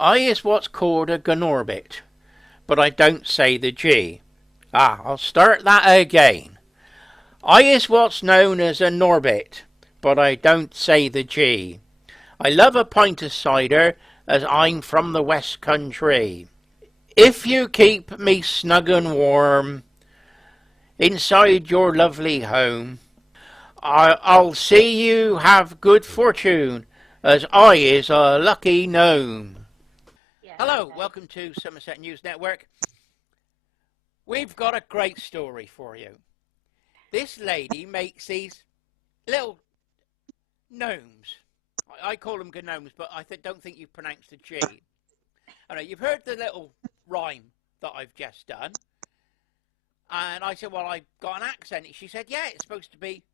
I is what's called a Gnorbit, but I don't say the G. I'll start that again. I is what's known as a Norbit, but I don't say the G. I love a pint of cider, as I'm from the West Country. If you keep me snug and warm inside your lovely home, I'll see you have good fortune, as I is a lucky gnome. Yeah, Hello, okay. welcome to Somerset News Network. We've got a great story for you. This lady makes these little gnomes. I call them gnomes, but I don't think you've pronounced the G. I know you've heard the little rhyme that I've just done, and I said, "Well, I got an accent." She said, "Yeah, it's supposed to be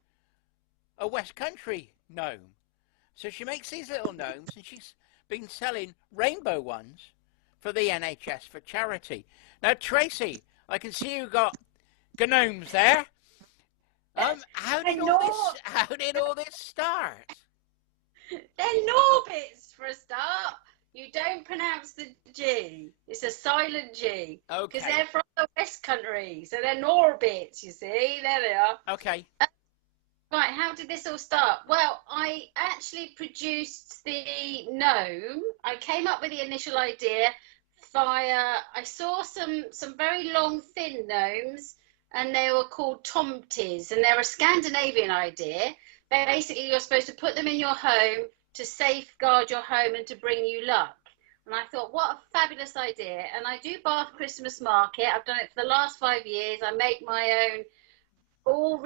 a West Country gnome." So she makes these little gnomes, and she's been selling rainbow ones for the NHS for charity. Now, Tracy, I can see you got gnomes there. How did They're all this? Nor How did all this start? they're Norbits for a start. You don't pronounce the G. It's a silent G because Okay, they're from the West Country, so they're Norbits. You see, there they are. okay, Right, how did this all start? Well, I actually produced the gnome. I came up with the initial idea via I saw some very long, thin gnomes, and they were called tomties, and they're a Scandinavian idea. Basically, you're supposed to put them in your home to safeguard your home and to bring you luck. And I thought, what a fabulous idea! And I do Bath Christmas Market. I've done it for the last 5 years. I make my own all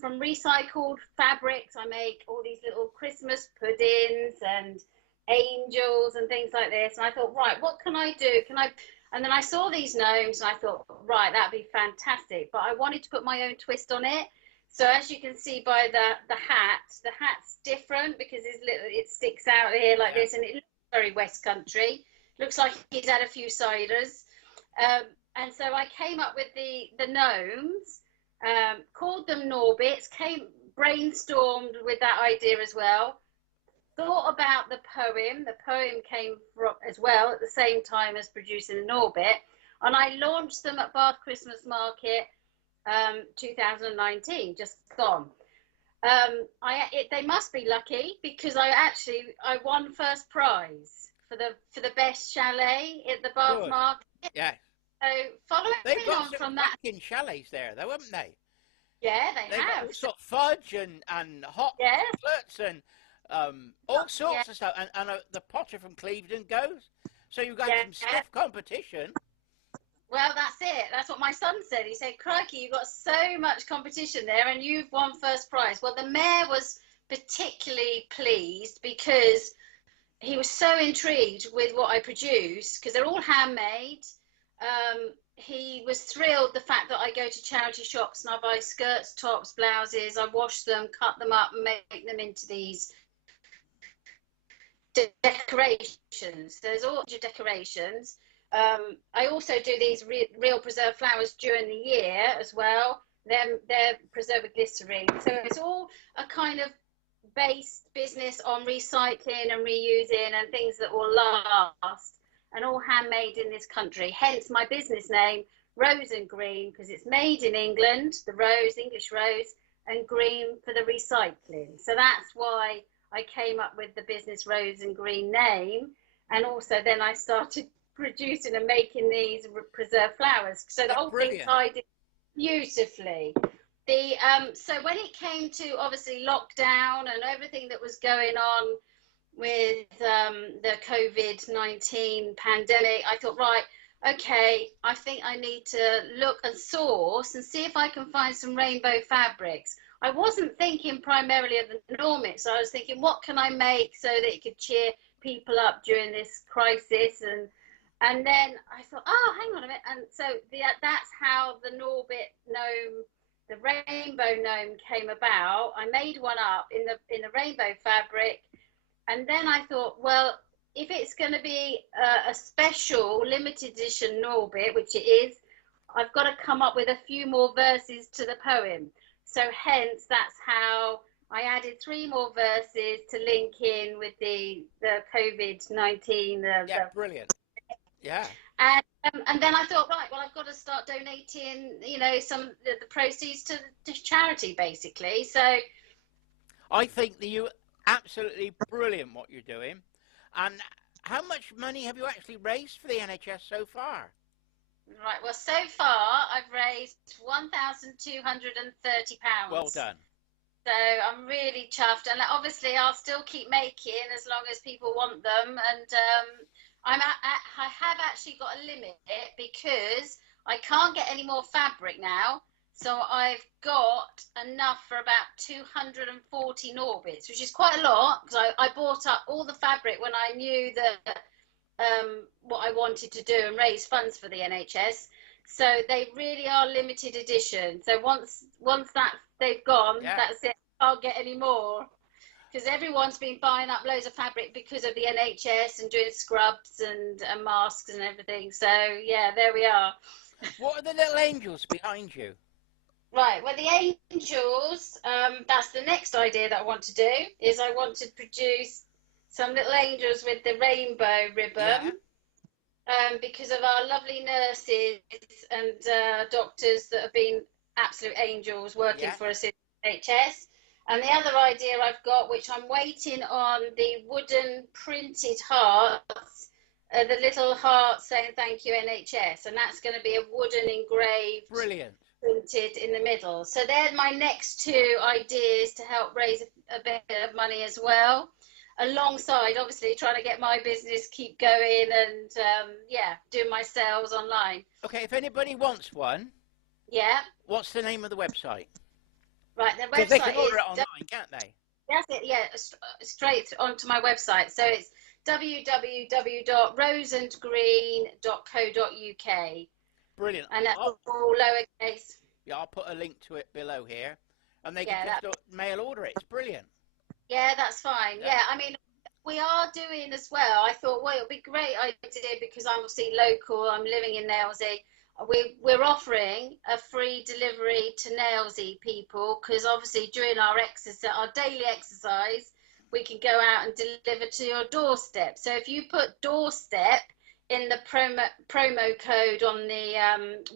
from recycled fabrics. I make all these little Christmas puddings and angels and things like this. And I thought, right, what can I do? Can I? And then I saw these gnomes and I thought, right, that'd be fantastic. But I wanted to put my own twist on it. So as you can see by the hat's different because it sticks out here like yeah. this, and it looks very West Country. Looks like he's had a few ciders. And so I came up with the gnomes, called them Norbits, brainstormed with that idea as well, thought about the poem. The poem came from, as well at the same time as producing a Norbit, and I launched them at Bath Christmas Market 2019, just gone. They must be lucky because I won first prize for the best chalet at the Bath Good. Market. Yeah. So They've following got on some from that, cracking chalets there, though, haven't they? yeah, they They've got have. all sort of fudge and hot Yeah, chocolates and all yeah, sorts of stuff. And the Potter from Clevedon goes. So you've got yeah. some stiff competition. Well, that's it. That's what my son said. He said, "Crikey, you've got so much competition there, and you've won first prize." Well, the mayor was particularly pleased because he was so intrigued with what I produced because they're all handmade. He was thrilled the fact that I go to charity shops and I buy skirts, tops, blouses. I wash them, cut them up, and make them into these decorations. There's all your decorations. I also do these real preserved flowers during the year as well. They're preserved with glycerine. So it's all a kind of based business on recycling and reusing and things that will last, and all handmade in this country. Hence my business name, Rose and Green, because it's made in England, the rose, English rose, and green for the recycling. So that's why I came up with the business Rose and Green name. And also then I started producing and making these preserved flowers. So the They're whole thing brilliant. tied in beautifully. The So when it came to obviously lockdown and everything that was going on with the COVID-19 pandemic, I thought, right, okay, I think I need to look and source and see if I can find some rainbow fabrics. I wasn't thinking primarily of the Normits. I was thinking, what can I make so that it could cheer people up during this crisis? And then I thought, oh, hang on a minute. And so that's how the Norbit gnome, the rainbow gnome, came about. I made one up in the rainbow fabric, and then I thought, well, if it's going to be a special limited edition Norbit, which it is, I've got to come up with a few more verses to the poem. So hence, that's how I added 3 more verses to link in with the COVID-19. Yeah, brilliant. Yeah. And then I thought, right, well, I've got to start donating, some of the proceeds to charity, basically. So, I think that you absolutely brilliant what you're doing. And how much money have you actually raised for the NHS so far? right, well, so far I've raised Well £1,230. done. So I'm really chuffed, and obviously I'll still keep making as long as people want them. And I have actually got a limit because I can't get any more fabric now. So I've got enough for about 240 Norbits, which is quite a lot because I bought up all the fabric when I knew that what I wanted to do and raise funds for the NHS. So they really are limited edition. So once that they've gone, Yeah. that's it. I can't get any more because everyone's been buying up loads of fabric because of the NHS and doing scrubs and masks and everything. So yeah, there we are. What are the little angels behind you? Right. Well, the angels. That's the next idea that I want to do. Is I want to produce some little angels with the rainbow ribbon. Yeah. Because of our lovely nurses and doctors that have been absolute angels working Yeah. for us in NHS. And the other idea I've got, which I'm waiting on, the wooden printed hearts, the little hearts saying thank you NHS, and that's going to be a wooden engraved, Brilliant. printed in the middle. So they're my next 2 ideas to help raise a bit of money as well, alongside obviously trying to get my business keep going and do my sales online. Okay, if anybody wants one, Yeah. what's the name of the website? Right, the Because they can website order is it online, can't they? that's it, yeah, straight onto my website. So it's www.roseandgreen.co.uk, Brilliant. and that's all lowercase. Yeah, I'll put a link to it below here, and they can Yeah, just mail order it. It's brilliant. yeah, that's fine. Yeah. Yeah, I mean, we are doing as well. I thought, well, it would be a great idea because I'm obviously local. I'm living in Nailsea. We're offering a free delivery to Nailsea people because obviously during our daily exercise, we can go out and deliver to your doorstep. So if you put doorstep in the promo code on the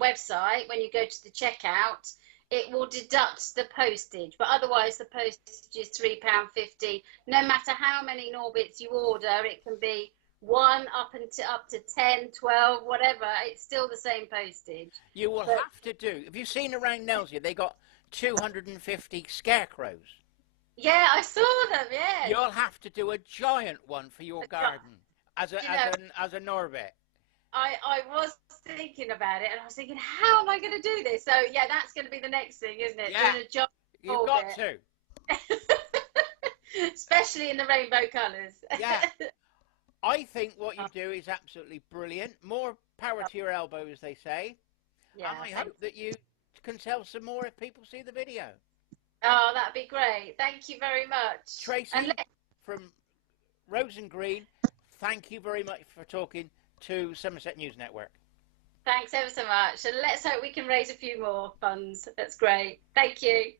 website when you go to the checkout, it will deduct the postage, but otherwise the postage is £3.50. No matter how many Norbits you order, it can be 1 up to 10, 12, whatever. It's still the same postage. You will have to do. Have you seen around Nailsea? They got 250 scarecrows. Yeah, I saw them. Yeah. You'll have to do a giant one for your garden as a Norbit. I was thinking about it, and I was thinking, how am I going to do this? So yeah, that's going to be the next thing, isn't it? Yeah. Doing a giant You've got to. Especially in the rainbow colours. Yeah. I think what you do is absolutely brilliant. More power to your elbow, as they say. Yeah. And I hope that you can sell some more if people see the video. Oh, that'd be great. Thank you very much. Tracy from Rose and Green, thank you very much for talking to Somerset News Network. Thanks ever so much. And let's hope we can raise a few more funds. That's great. Thank you.